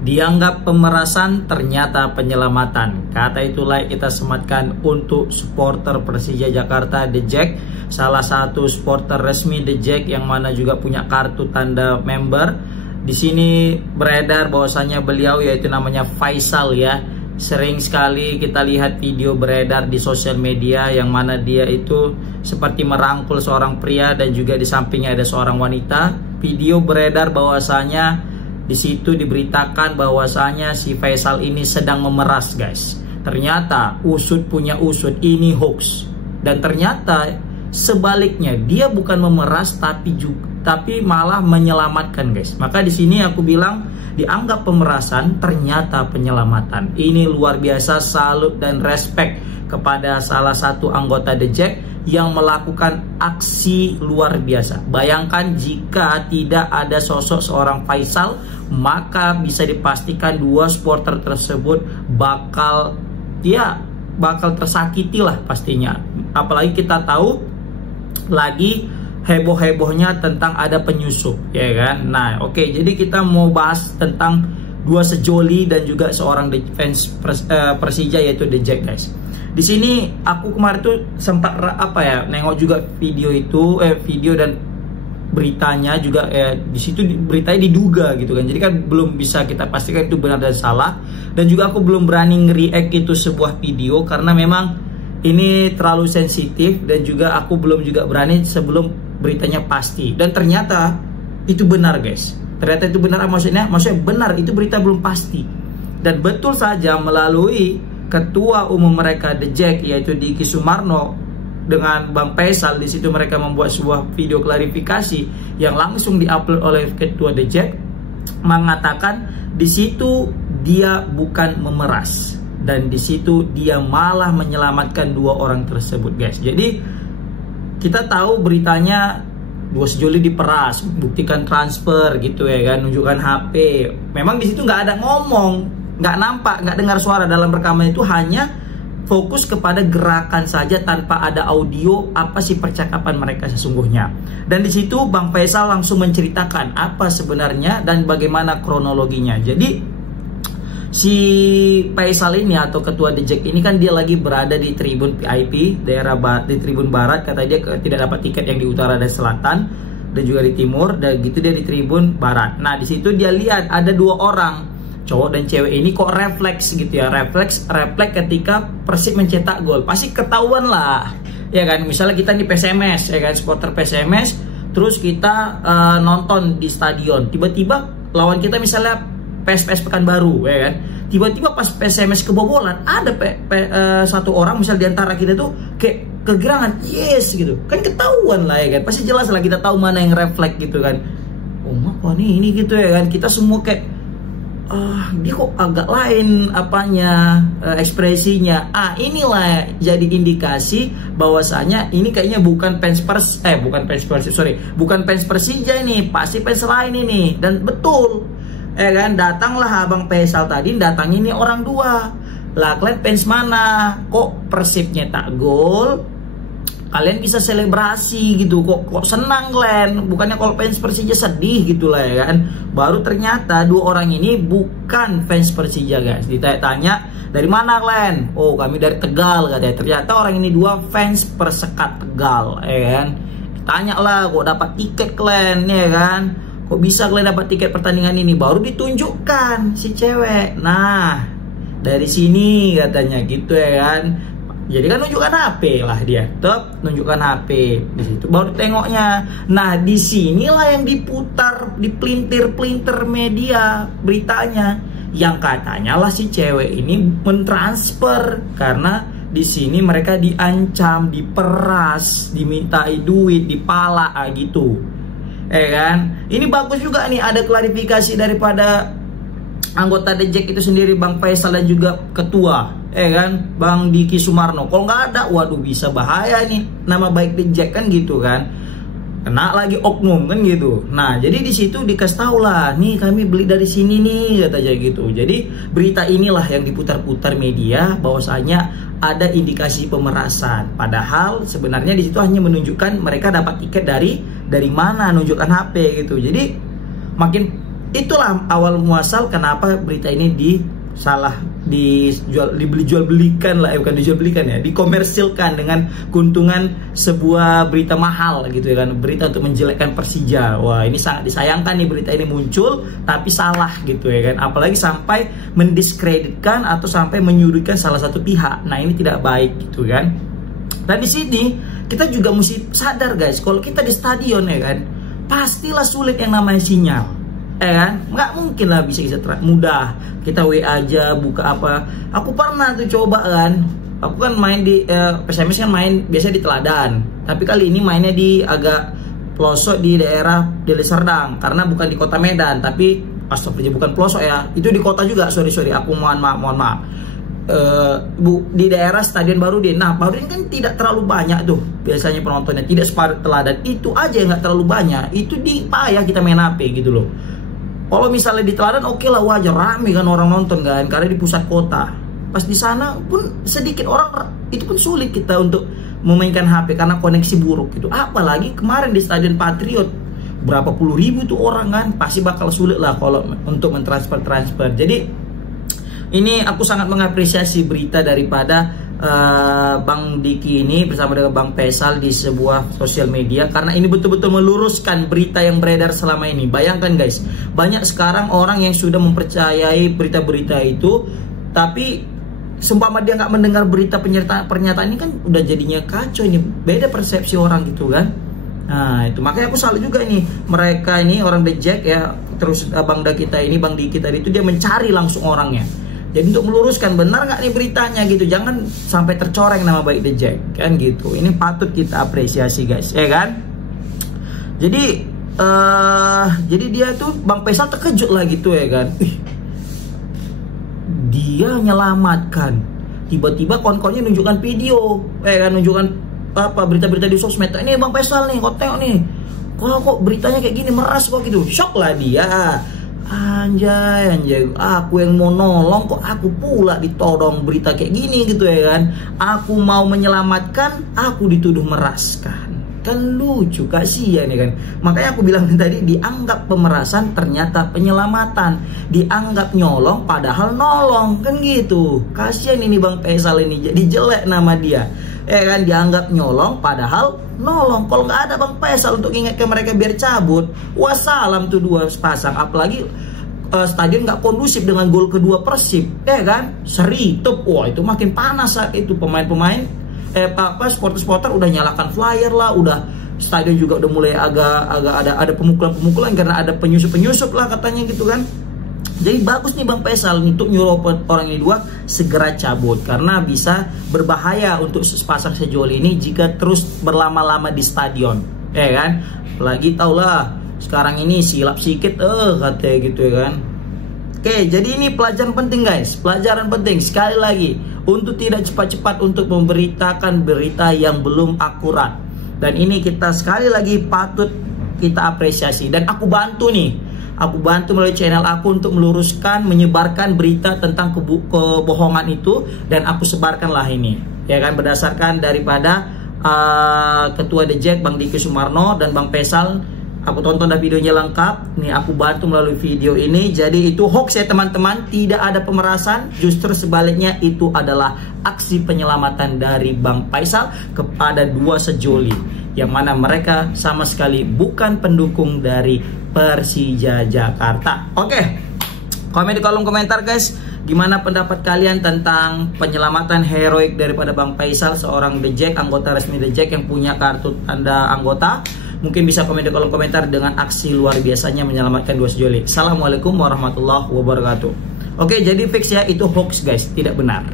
Dianggap pemerasan, ternyata penyelamatan. Kata itulah kita sematkan untuk supporter Persija Jakarta, The Jack, salah satu supporter resmi The Jack yang mana juga punya kartu tanda member. Di sini beredar bahwasanya beliau, yaitu namanya Faisal ya. Sering sekali kita lihat video beredar di sosial media yang mana dia itu seperti merangkul seorang pria dan juga di sampingnya ada seorang wanita. Video beredar bahwasanya di situ diberitakan bahwasanya si Faisal ini sedang memeras, guys. Ternyata usut punya usut, ini hoax. Dan ternyata sebaliknya, dia bukan memeras tapi malah menyelamatkan, guys. Maka di sini aku bilang dianggap pemerasan, ternyata penyelamatan. Ini luar biasa, salut dan respect kepada salah satu anggota The Jack yang melakukan aksi luar biasa. Bayangkan jika tidak ada sosok seorang Faisal, maka bisa dipastikan dua supporter tersebut bakal tersakiti lah pastinya. Apalagi kita tahu lagi heboh-hebohnya tentang ada penyusup, ya kan. Nah, oke, jadi kita mau bahas tentang dua sejoli dan juga seorang fans Persija, yaitu The Jack, guys. Di sini aku kemarin tuh sempat nengok juga video itu, video dan beritanya juga, di situ beritanya diduga gitu kan. Jadi kan belum bisa kita pastikan itu benar dan salah, dan juga aku belum berani nge-react itu sebuah video karena memang ini terlalu sensitif, dan juga aku belum juga berani sebelum beritanya pasti. Dan ternyata itu benar, guys. Ternyata itu benar, maksudnya benar, itu berita belum pasti. Dan betul saja melalui ketua umum mereka The Jack, yaitu Diki Sumarno, dengan Bang Faisal. Di situ mereka membuat sebuah video klarifikasi yang langsung diupload oleh ketua The Jack, mengatakan di situ dia bukan memeras, dan di situ dia malah menyelamatkan dua orang tersebut, guys. Jadi kita tahu beritanya dua sejoli diperas, buktikan transfer gitu ya kan, nunjukkan HP. Memang di situ nggak ada ngomong, nggak nampak, nggak dengar suara dalam rekaman itu, hanya fokus kepada gerakan saja tanpa ada audio apa sih percakapan mereka sesungguhnya. Dan di situ Bang Faisal langsung menceritakan apa sebenarnya dan bagaimana kronologinya. Jadi si Faisal ini atau ketua The Jack ini kan dia lagi berada di tribun VIP daerah di tribun barat. Kata dia tidak dapat tiket yang di utara dan selatan dan juga di timur, dan gitu dia di tribun barat. Nah, di situ dia lihat ada dua orang, cowok dan cewek ini kok refleks gitu ya, refleks ketika Persib mencetak gol. Pasti ketahuan lah, ya kan. Misalnya kita di PSMS, ya kan, supporter PSMS, terus kita nonton di stadion, tiba-tiba lawan kita misalnya PSPS Pekanbaru, ya kan. Tiba-tiba pas PSMS kebobolan, ada satu orang misal diantara kita tuh kayak kegerangan, yes gitu. Kan ketahuan lah, ya kan. Pasti jelas lah, kita tahu mana yang refleks gitu kan. Oh, wah ini gitu ya kan. Kita semua kayak dia kok agak lain ekspresinya. Inilah jadi indikasi bahwasanya ini kayaknya bukan fans Persija ini, pasti fans lain ini. Dan betul, kan, datanglah Abang Faisal tadi, datangnya ini orang dua. Lah, kalian fans mana? Kok Persib nyetak gol kalian bisa selebrasi gitu, kok senang kalian? Bukannya kalau fans Persija sedih gitu lah, ya kan. Baru ternyata dua orang ini bukan fans Persija, guys. Ditanya dari mana kalian? Oh, kami dari Tegal, katanya. Ternyata orang ini dua fans Persekat Tegal, ya kan. Tanya lah, kok dapat tiket kalian, ya kan? Kok bisa kalian dapat tiket pertandingan ini? Baru ditunjukkan si cewek. Nah, dari sini katanya gitu, ya kan. Jadi kan nunjukkan HP lah dia, nunjukkan HP di situ baru tengoknya. Nah, di sinilah yang diputar, dipelintir media beritanya, yang katanya lah si cewek ini mentransfer karena di sini mereka diancam, diperas, dimintai duit, dipala gitu, kan. Ini bagus juga nih, ada klarifikasi daripada anggota The Jack itu sendiri, Bang Faisal dan juga ketua, kan, Bang Diki Sumarno. Kalau nggak ada, waduh, bisa bahaya nih nama baik The Jack kan gitu kan, kena lagi oknum kan gitu. Nah, jadi di situ dikasih tahu lah, nih kami beli dari sini nih, katanya gitu. Jadi berita inilah yang diputar-putar media bahwasanya ada indikasi pemerasan. Padahal sebenarnya di situ hanya menunjukkan mereka dapat tiket dari mana, nunjukkan HP gitu. Jadi makin itulah awal muasal kenapa berita ini dikomersilkan dengan keuntungan sebuah berita mahal gitu ya kan, berita untuk menjelekkan Persija. Wah, ini sangat disayangkan nih berita ini muncul tapi salah gitu ya kan, apalagi sampai mendiskreditkan atau sampai menyudutkan salah satu pihak. Nah, ini tidak baik gitu kan. Dan di sini kita juga mesti sadar guys, kalau kita di stadion ya kan, pastilah sulit yang namanya sinyal. Kan nggak mungkin lah bisa mudah kita WA aja buka apa. Aku pernah tuh coba kan, aku kan main di PSMS kan main biasanya di Teladan, tapi kali ini mainnya di agak pelosok di daerah Deli Serdang, karena bukan di kota Medan, tapi astagfirullah bukan pelosok ya, itu di kota juga, sorry aku mohon maaf. Di daerah Stadion Barudin. Nah, Barudin kan tidak terlalu banyak tuh biasanya penontonnya, tidak sepadat Teladan, itu aja yang nggak terlalu banyak, itu di payah kita main HP gitu loh. Kalau misalnya di Teladan oke lah, wajar rame kan orang nonton kan, karena di pusat kota. Pas di sana pun sedikit orang, itu pun sulit kita untuk memainkan HP karena koneksi buruk gitu. Apalagi kemarin di Stadion Patriot berapa puluh ribu tuh orang kan, pasti bakal sulit lah kalau untuk mentransfer. Jadi ini aku sangat mengapresiasi berita daripada Bang Diki ini bersama dengan Bang Faisal di sebuah sosial media, karena ini betul-betul meluruskan berita yang beredar selama ini. Bayangkan guys, banyak sekarang orang yang sudah mempercayai berita-berita itu, tapi seumpama dia nggak mendengar berita pernyataan ini kan udah jadinya kacau, ini beda persepsi orang gitu kan. Nah itu makanya aku salut juga ini, mereka ini orang The Jack ya, terus Bang Diki tadi itu dia mencari langsung orangnya. Jadi untuk meluruskan benar nggak nih beritanya gitu, jangan sampai tercoreng nama baik The Jack kan gitu. Ini patut kita apresiasi guys, ya kan. Jadi dia tuh Bang Faisal terkejut lah gitu ya kan. Dia nyelamatkan, tiba-tiba kawan-kawannya nunjukkan video, ya kan, nunjukkan apa berita-berita di sosmed. Ini Bang Faisal nih, kok tengok nih, kok beritanya kayak gini, meras kok gitu. Shock lah dia. Anjay, aku yang mau nolong kok aku pula ditodong berita kayak gini gitu ya kan. Aku mau menyelamatkan, aku dituduh meraskan. Kan lucu, kasihan ya kan. Makanya aku bilang tadi, dianggap pemerasan ternyata penyelamatan, dianggap nyolong padahal nolong kan gitu. Kasihan ini Bang Faisal ini, jadi jelek nama dia. Ya kan, dianggap nyolong padahal nolong. Kalau nggak ada Bang Faisal untuk ingatkan mereka biar cabut, wassalam tuh dua pasang. Apalagi stadion nggak kondusif dengan gol kedua Persib, ya kan, seri tuh, wah itu makin panas saat itu. Pemain-pemain supporter udah nyalakan flyer lah, udah stadion juga udah mulai agak ada pemukulan karena ada penyusup lah katanya gitu kan. Jadi bagus nih Bang Faisal untuk nyuruh orang ini dua segera cabut, karena bisa berbahaya untuk sepasang sejoli ini jika terus berlama-lama di stadion, ya kan. Apalagi taulah sekarang ini silap sikit katanya gitu ya kan. Oke, jadi ini pelajaran penting guys, pelajaran penting sekali lagi untuk tidak cepat-cepat untuk memberitakan berita yang belum akurat. Dan ini kita sekali lagi patut kita apresiasi, dan aku bantu melalui channel aku untuk meluruskan, menyebarkan berita tentang kebohongan itu, dan aku sebarkanlah ini ya kan, berdasarkan daripada Ketua The Jack Bang Diki Sumarno dan Bang Faisal. Aku tonton dah videonya lengkap. Nih aku bantu melalui video ini. Jadi itu hoax ya teman-teman, tidak ada pemerasan, justru sebaliknya itu adalah aksi penyelamatan dari Bang Faisal kepada dua sejoli yang mana mereka sama sekali bukan pendukung dari Persija Jakarta. Oke, komen di kolom komentar guys, gimana pendapat kalian tentang penyelamatan heroik daripada Bang Faisal, seorang The Jack, anggota resmi The Jack yang punya kartu tanda anggota. Mungkin bisa komen di kolom komentar dengan aksi luar biasanya menyelamatkan dua sejoli. Assalamualaikum warahmatullahi wabarakatuh. Oke, jadi fix ya, itu hoax guys, tidak benar.